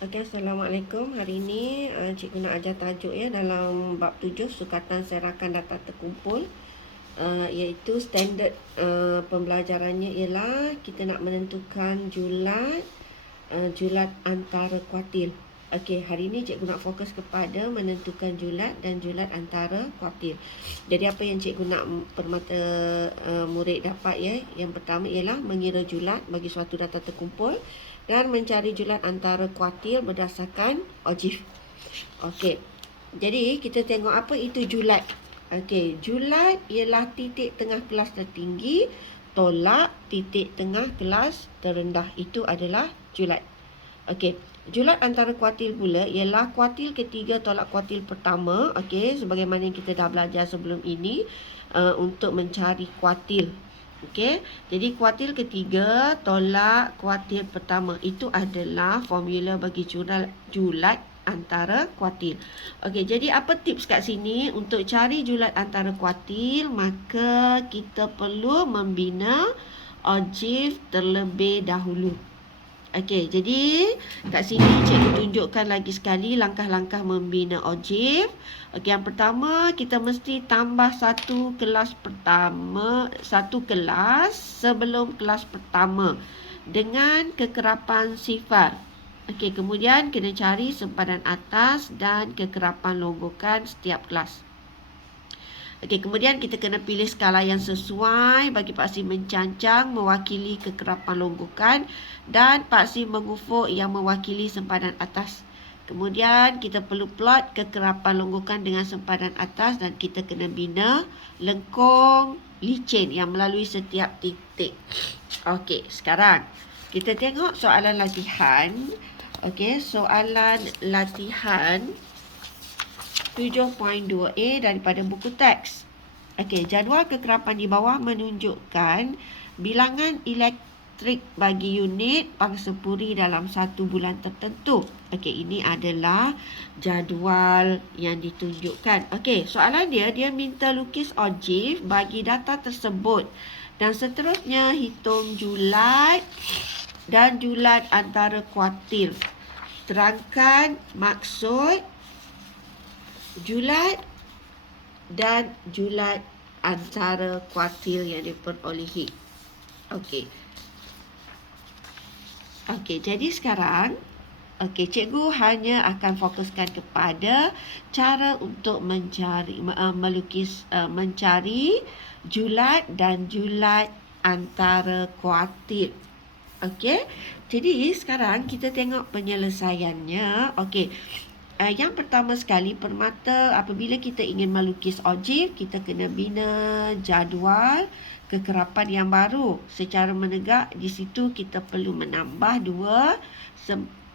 Okey, Assalamualaikum. Hari ini cikgu nak ajar tajuk ya dalam bab 7 sukatan serakan data terkumpul, iaitu standard pembelajarannya ialah kita nak menentukan julat antara kuartil. Okey, hari ini cikgu nak fokus kepada menentukan julat dan julat antara kuartil. Jadi apa yang cikgu nak permata murid dapat ya? Yang pertama ialah mengira julat bagi suatu data terkumpul dan mencari julat antara kuartil berdasarkan aljebra. Okey. Jadi kita tengok apa itu julat. Okey, julat ialah titik tengah kelas tertinggi tolak titik tengah kelas terendah. Itu adalah julat. Okey, julat antara kuartil pula ialah kuartil ketiga tolak kuartil pertama. Okey, sebagaimana yang kita dah belajar sebelum ini untuk mencari kuartil. Okey, jadi kuartil ketiga tolak kuartil pertama itu adalah formula bagi julat antara kuartil. Okey, jadi apa tips kat sini untuk cari julat antara kuartil? Maka kita perlu membina aljebra terlebih dahulu. Okey, jadi kat sini cikgu tunjukkan lagi sekali langkah-langkah membina aljebra. Okey, yang pertama kita mesti tambah satu kelas sebelum kelas pertama dengan kekerapan sifar. Okey, kemudian kena cari sempadan atas dan kekerapan longgokan setiap kelas. Okey, kemudian kita kena pilih skala yang sesuai bagi paksi mencancang mewakili kekerapan longgokan dan paksi mengufuk yang mewakili sempadan atas. Kemudian kita perlu plot kekerapan longgokan dengan sempadan atas dan kita kena bina lengkung licin yang melalui setiap titik. Okey, sekarang kita tengok soalan latihan. Okey, soalan latihan 7.2a daripada buku teks. Okey, jadual kekerapan di bawah menunjukkan bilangan elektrik bagi unit pangsempuri dalam satu bulan tertentu. Okey, ini adalah jadual yang ditunjukkan. Okey, soalan dia minta lukis aljebra bagi data tersebut dan seterusnya hitung julat dan julat antara kuartil. Terangkan maksud julat dan julat antara kuartil yang diperolehi. Okey. Okey, jadi sekarang cikgu hanya akan fokuskan kepada cara untuk mencari julat dan julat antara kuartil. Okey. Jadi sekarang kita tengok penyelesaiannya. Okey. Yang pertama sekali, permata apabila kita ingin melukis aljebra, kita kena bina jadual kekerapan yang baru. Secara menegak, di situ kita perlu menambah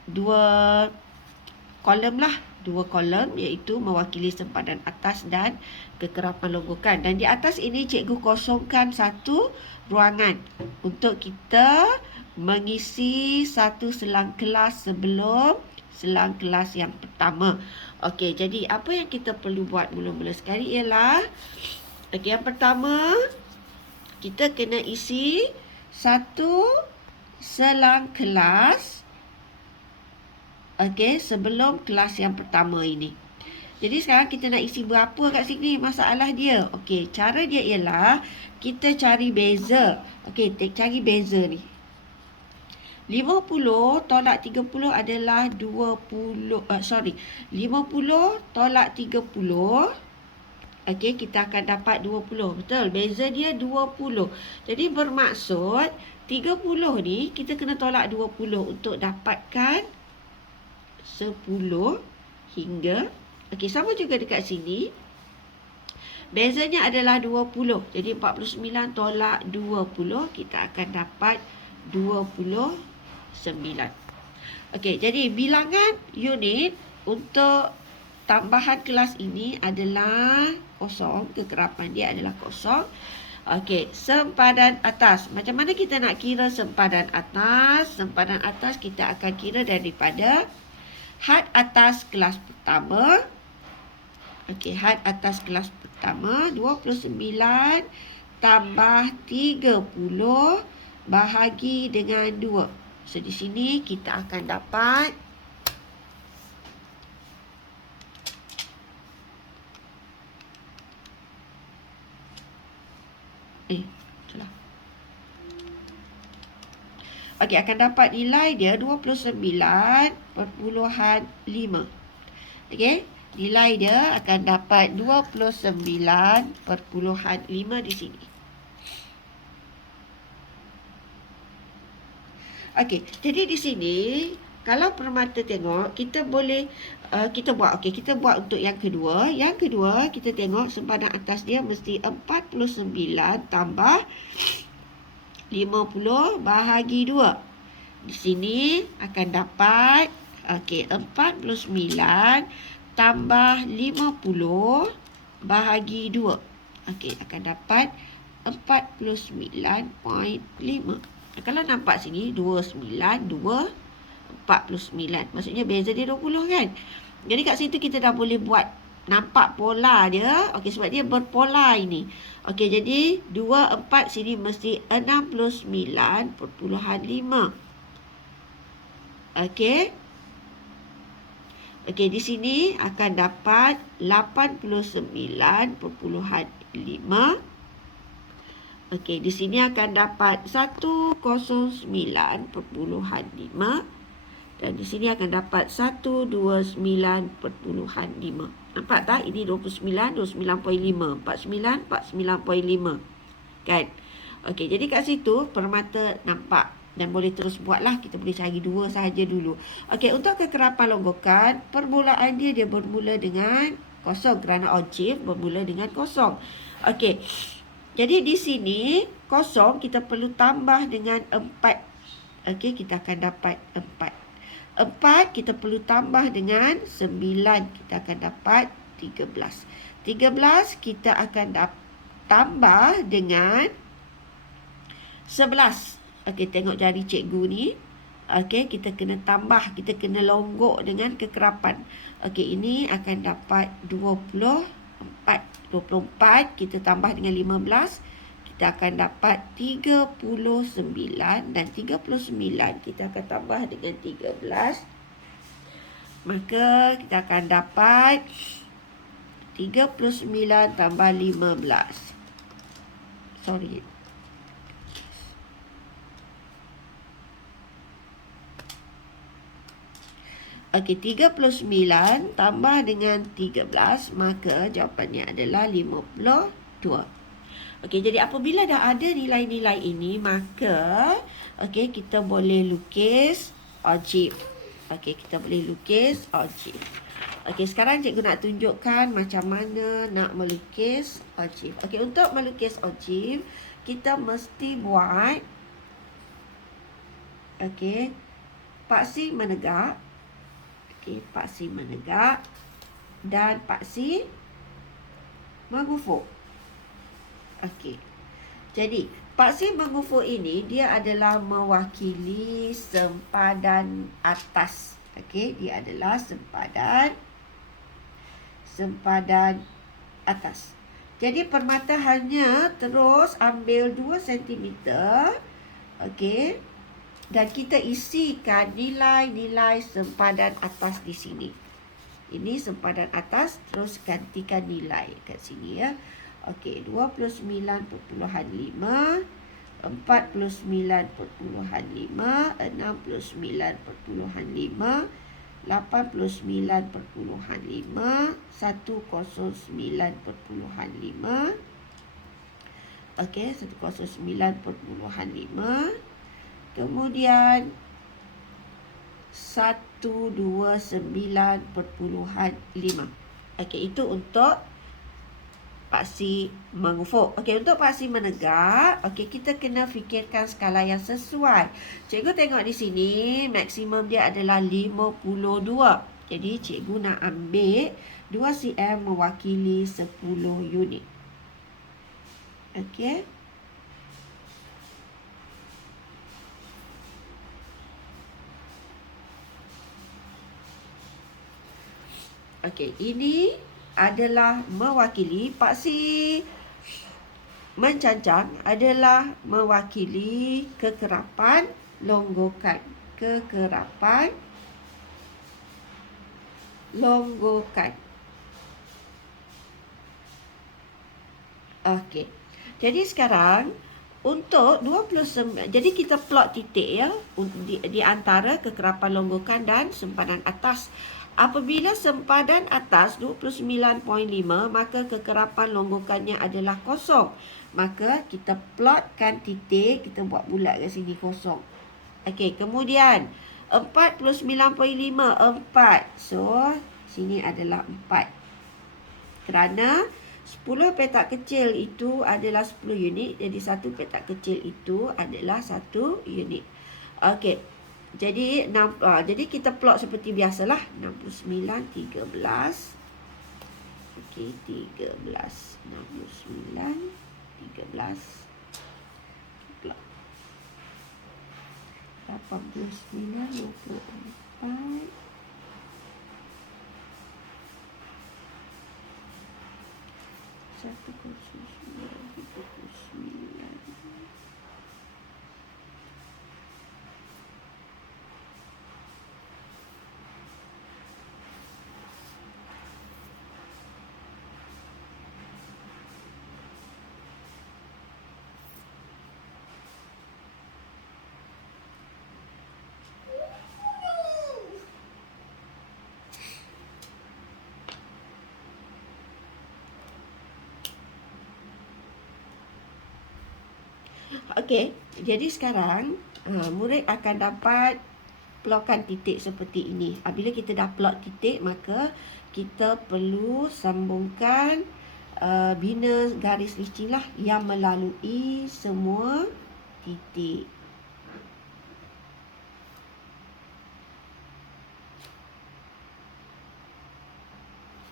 dua kolom lah. Dua kolom iaitu mewakili sempadan atas dan kekerapan longgokan. Dan di atas ini cikgu kosongkan satu ruangan untuk kita mengisi satu selang kelas sebelum selang kelas yang pertama. Okey, jadi apa yang kita perlu buat mula-mula sekali ialah yang pertama kita kena isi satu selang kelas sebelum kelas yang pertama ini. Jadi sekarang kita nak isi berapa kat sini masalah dia. Okey, cara dia ialah kita cari beza. Okey, cari beza ni. 50 tolak 30 adalah 50 tolak 30. Okey, kita akan dapat 20. Betul, beza dia 20. Jadi bermaksud 30 ni kita kena tolak 20 untuk dapatkan 10 hingga. Okey, sama juga dekat sini. Bezanya adalah 20. Jadi 49 tolak 20 kita akan dapat 29. Okey, jadi bilangan unit untuk tambahan kelas ini adalah kosong. Kekerapan dia adalah kosong. Okey, sempadan atas. Macam mana kita nak kira sempadan atas? Sempadan atas kita akan kira daripada had atas kelas pertama. Okey, had atas kelas pertama 29 tambah 30 bahagi dengan 2. So, di sini kita akan dapat Salah. Okey, akan dapat nilai dia 29.5. Okey, nilai dia akan dapat 29.5 di sini. Okey, jadi di sini kalau permata tengok, kita boleh kita buat untuk yang kedua. Yang kedua, kita tengok sempadan atas dia mesti 49 tambah 50 bahagi 2. Di sini akan dapat 49 tambah 50 bahagi 2. Akan dapat 49.5. Kalau nampak sini 29, 2, 49. Maksudnya beza dia 20 kan? Jadi kat situ kita dah boleh buat nampak pola dia. Sebab dia berpola ini. Jadi 2, 4 sini mesti 69.5. Di sini akan dapat 89.5. Di sini akan dapat 109.5. Dan di sini akan dapat 129.5. Nampak tak? Ini 29, 29.5. 49, 49.5. Kan? Jadi kat situ permata nampak. Dan boleh terus buatlah. Kita boleh cari 2 sahaja dulu. Untuk kekerapan longgokan, permulaan dia bermula dengan kosong. Kerana objek bermula dengan kosong. Jadi di sini kosong kita perlu tambah dengan 4. Kita akan dapat 4. 4 kita perlu tambah dengan 9. Kita akan dapat 13. 13 kita akan tambah dengan 11. Tengok jari cikgu ni. Kita kena tambah. Kita kena longgok dengan kekerapan. Ini akan dapat 24. 24 kita tambah dengan 15. Kita akan dapat 39. Dan 39 kita akan tambah dengan 13. Maka kita akan dapat 39 tambah 15. 39 tambah dengan 13, maka jawapannya adalah 52. Jadi apabila dah ada nilai-nilai ini, maka kita boleh lukis algebra. Kita boleh lukis algebra. Sekarang cikgu nak tunjukkan macam mana nak melukis algebra. Untuk melukis algebra, kita mesti buat paksi menegak. Paksi menegak dan paksi mengufuk. Jadi paksi mengufuk ini dia adalah mewakili sempadan atas. Dia adalah sempadan atas. Jadi permata hanya terus ambil 2 cm. Dan kita isikan nilai-nilai sempadan atas di sini. Ini sempadan atas, terus gantikan nilai kat sini ya. 29.5, 49.5, 69.5, 89.5, 109.5. Okey, 109.5. Kemudian 129.5. Itu untuk paksi mengufuk. Untuk paksi menegak, kita kena fikirkan skala yang sesuai. Cikgu tengok di sini, maksimum dia adalah 52. Jadi cikgu nak ambil 2 cm mewakili 10 unit. Ini adalah mewakili paksi mencancang, adalah mewakili kekerapan longgokan. Kekerapan longgokan. Jadi sekarang untuk 29, jadi kita plot titik ya di antara kekerapan longgokan dan sempadan atas. Apabila sempadan atas 29.5, maka kekerapan longgokannya adalah kosong. Maka kita plotkan titik, kita buat bulat kat sini kosong. Okey, kemudian 49.5, 4. So, sini adalah 4. Kerana 10 petak kecil itu adalah 10 unit. Jadi satu petak kecil itu adalah 1 unit. Okey. Jadi jadi kita plot seperti biasalah. 69, 13. Okey, 13. 69, 13. Plot. 89, 24. 1,9. Okey, jadi sekarang murid akan dapat plotkan titik seperti ini. Apabila kita dah plot titik, maka kita perlu sambungkan bina garis licin lah yang melalui semua titik.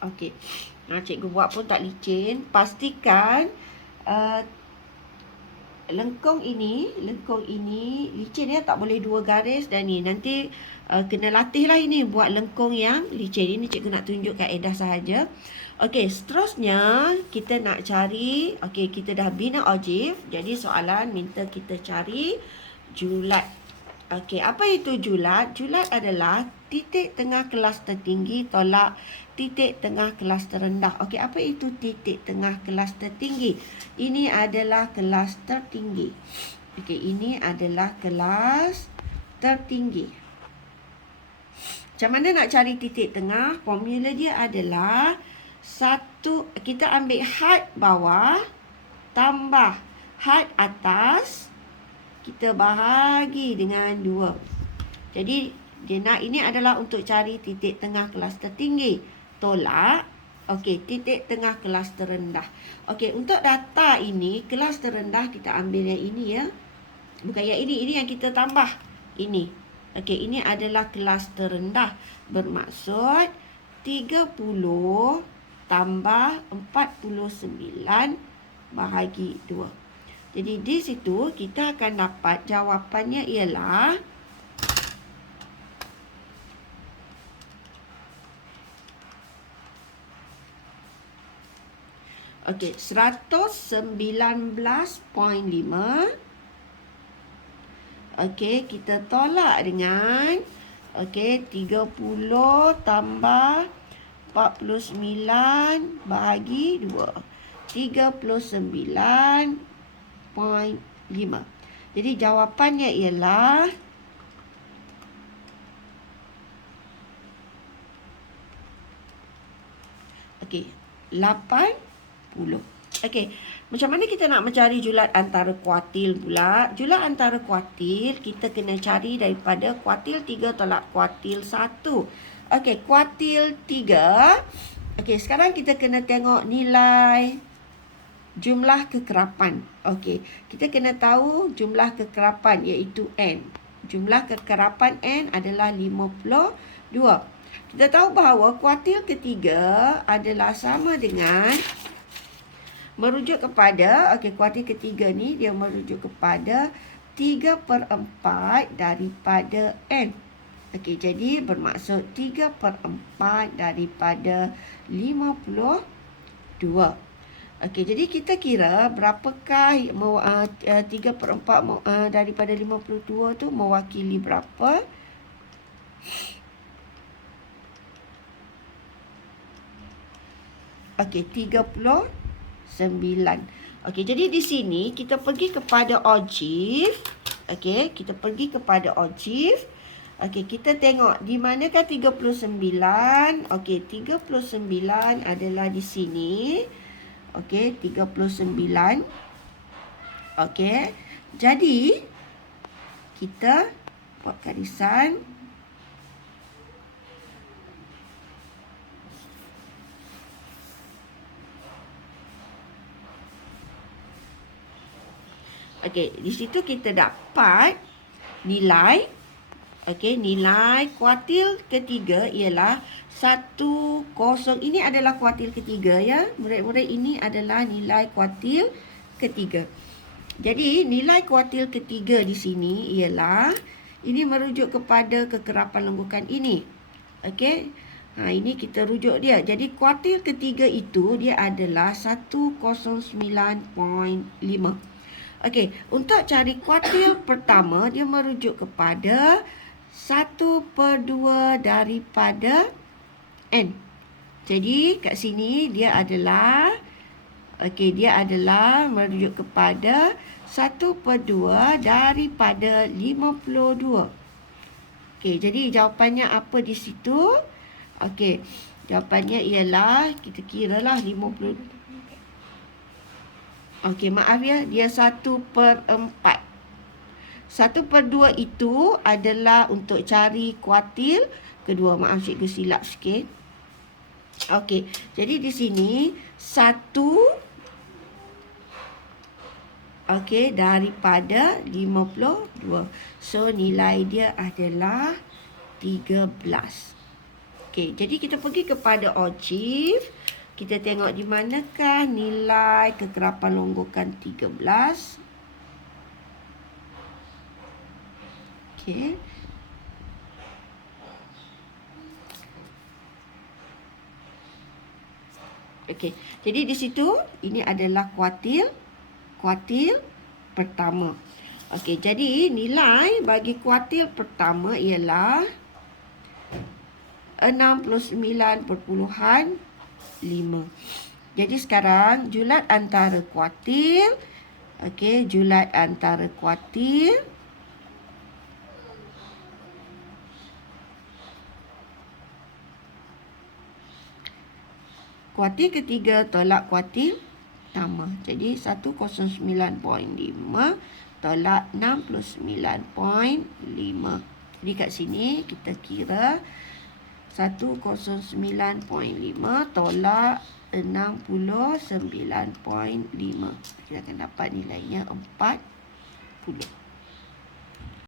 Okey, cikgu buat pun tak licin. Pastikan lengkung ini licin ya, tak boleh dua garis. Dan ni nanti kena latih lah ini buat lengkung yang licin. Ini cikgu nak tunjuk kaedah sahaja. Okey, seterusnya kita nak cari, okey, kita dah bina ogive. Jadi soalan minta kita cari julat. Okey, apa itu julat? Julat adalah titik tengah kelas tertinggi tolak titik tengah kelas terendah. Okey, apa itu titik tengah kelas tertinggi? Ini adalah kelas tertinggi. Okey, ini adalah kelas tertinggi. Macam mana nak cari titik tengah? Formula dia adalah kita ambil had bawah tambah had atas, kita bahagi dengan 2. Jadi ini adalah untuk cari titik tengah kelas tertinggi. Tolak, okey, titik tengah kelas terendah. Okey, untuk data ini, kelas terendah kita ambil yang ini ya. Bukan yang ini yang kita tambah. Ini. Okey, ini adalah kelas terendah. Bermaksud 30 tambah 49 bahagi 2. Jadi di situ kita akan dapat jawapannya ialah okey, 119.5. Okey, kita tolak dengan okey, 30 tambah 49 bahagi 2. 39.5. Jadi jawapannya ialah okey, 80. Okey, macam mana kita nak mencari julat antara kuartil pula? Julat antara kuartil kita kena cari daripada kuartil 3 tolak kuartil 1. Okey, kuartil 3. Okey, sekarang kita kena tengok nilai jumlah kekerapan. Okey, kita kena tahu jumlah kekerapan iaitu N. Jumlah kekerapan N adalah 52. Kita tahu bahawa kuartil ketiga adalah sama dengan merujuk kepada, okey, kuartil ketiga ni dia merujuk kepada 3/4 daripada N. Okey, jadi bermaksud 3/4 daripada 52. Okey, jadi kita kira berapakah 3/4 daripada 52 tu mewakili berapa? Okey, 39. Okey, jadi di sini kita pergi kepada ogive. Okey, kita pergi kepada ogive. Okey, kita tengok di manakah 39. Okey, 39 adalah di sini. Okey, 39. Okey. Jadi kita buat garisan. Okey, di situ kita dapat nilai. Okey, nilai kuartil ketiga ialah 10. Ini adalah kuartil ketiga ya. Murid-murid, ini adalah nilai kuartil ketiga. Jadi, nilai kuartil ketiga di sini ialah, ini merujuk kepada kekerapan lengkukan ini. Okey. Ini kita rujuk dia. Jadi, kuartil ketiga itu dia adalah 109.5. Okey, untuk cari kuartil pertama, dia merujuk kepada 1/2 daripada N. Jadi, kat sini dia adalah, dia adalah merujuk kepada 1/2 daripada 52. Okey, jadi jawapannya apa di situ? Okey, jawapannya ialah, kita kiralah 52. Okey, maaf ya, dia 1/4. 1/2 itu adalah untuk cari kuartil kedua. Maaf, cikgu silap sikit. Okey, jadi di sini 1, okey, daripada 52. So, nilai dia adalah 13. Okey, jadi kita pergi kepada ogive. Kita tengok di manakah nilai kekerapan longgokan 13. Okey. Okey. Jadi di situ ini adalah kuartil pertama. Okey, jadi nilai bagi kuartil pertama ialah 69.5. Jadi sekarang julat antara kuartil. Okey, julat antara kuartil. Kuartil ketiga tolak kuartil pertama. Jadi 109.5 tolak 69.5. Jadi kat sini kita kira 109.5 tolak 69.5. Kita akan dapat nilainya 40.